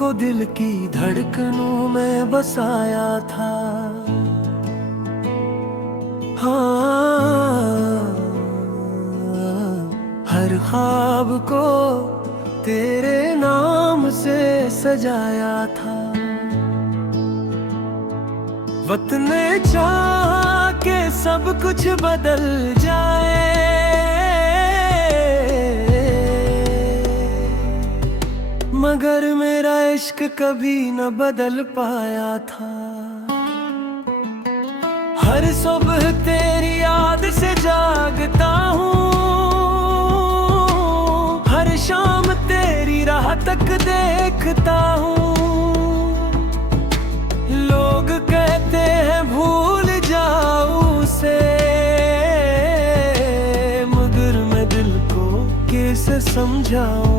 को दिल की धड़कनों में बसाया था। हाँ, हर ख्वाब को तेरे नाम से सजाया था। वक्त ने चाहा के सब कुछ बदल जाए, मगर मेरा इश्क कभी न बदल पाया था। हर सुबह तेरी याद से जागता हूँ, हर शाम तेरी राह तक देखता हूँ। लोग कहते हैं भूल जाऊं उसे, मगर मैं दिल को कैसे समझाऊं।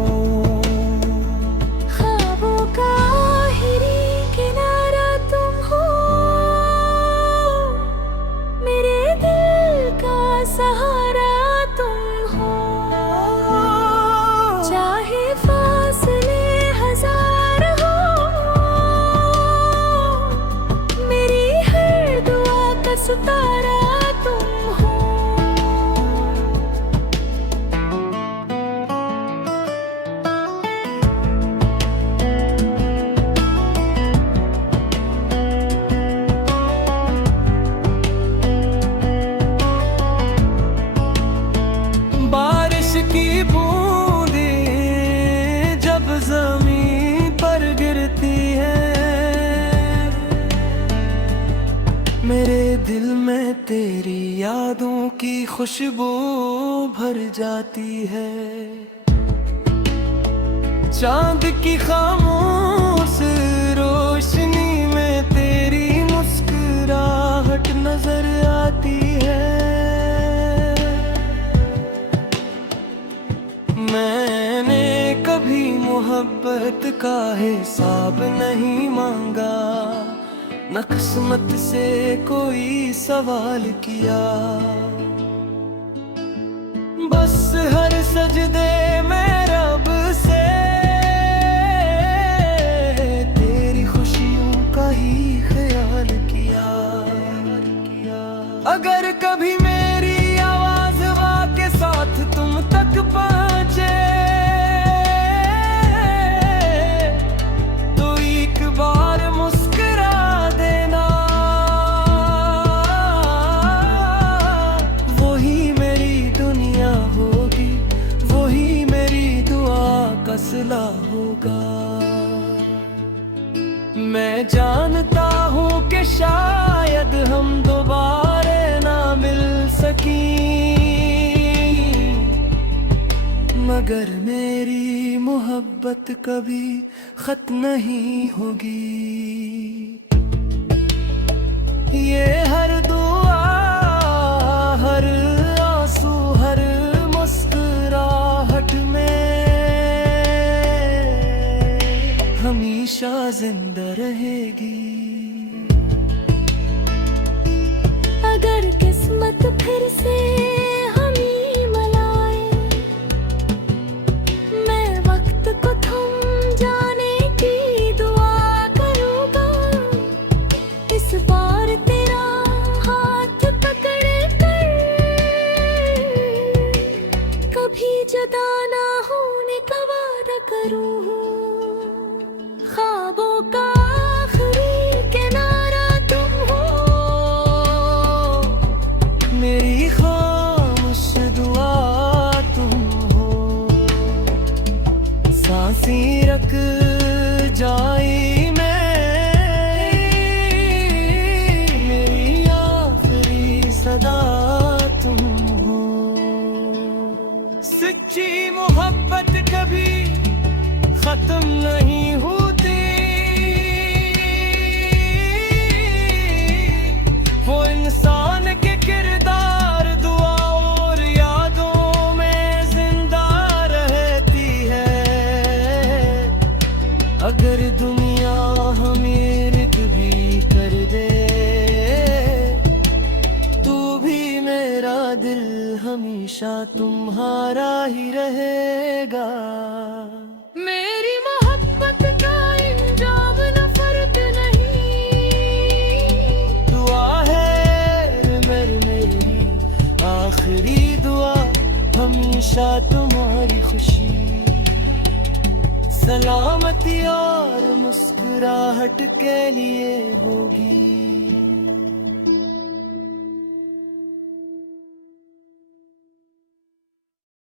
ख्वाबों का आखिरी किनारा तुम हो, मेरे दिल का सहारा तुम हो। चाहे फासले हजार हो, मेरी हर दुआ का सितारा तुम हो। बारिश की बूंदें जब ज़मीन पर गिरती हैं, मेरे दिल में तेरी यादों की खुशबू भर जाती है। चांद की खामोश रोशनी में तेरी मुस्कुराहट नजर आती है। मैंने कभी मोहब्बत का हिसाब नहीं मांगा, न किस्मत से कोई सवाल किया। बस हर सजदे में रब से तेरी खुशियों का ही ख्याल किया। अगर कभी मेरी आवाज हवा के साथ तुम तक पहुंचे, तो एक बार मुस्कुरा देना, वही मेरी दुनिया होगी, वही मेरी दुआ का सिला होगा। मैं जानता हूँ कि शायद हम दोबारा ना मिल सकें, मगर मेरी मोहब्बत कभी खत्म नहीं होगी। ये हर दुआ, हर आंसू, हर मुस्कुराहट में हमेशा जिंदा रहेगी। अगर किस्मत फिर से हमें मिलाए, मैं वक्त को थम जाने की दुआ करूँगा। इस बार तेरा हाथ पकड़ कर कभी जुदा ना होने का वादा करूँ। ख्वाबों का आखिरी किनारा तुम हो, मेरी खामोश दुआ तुम हो। सांसें रख जाई मेरी आखिरी सदा तुम हो। सच्ची मोहब्बत कभी खत्म नहीं होती, वो इंसान के किरदार दुआओं और यादों में जिंदा रहती है। अगर दुनिया हमें रिद भी कर दे, तू भी मेरा दिल हमेशा तुम्हारा ही रहेगा। मेरी मोहब्बत का आखिरी दुआ हमेशा तुम्हारी खुशी, सलामती और मुस्कुराहट के लिए होगी।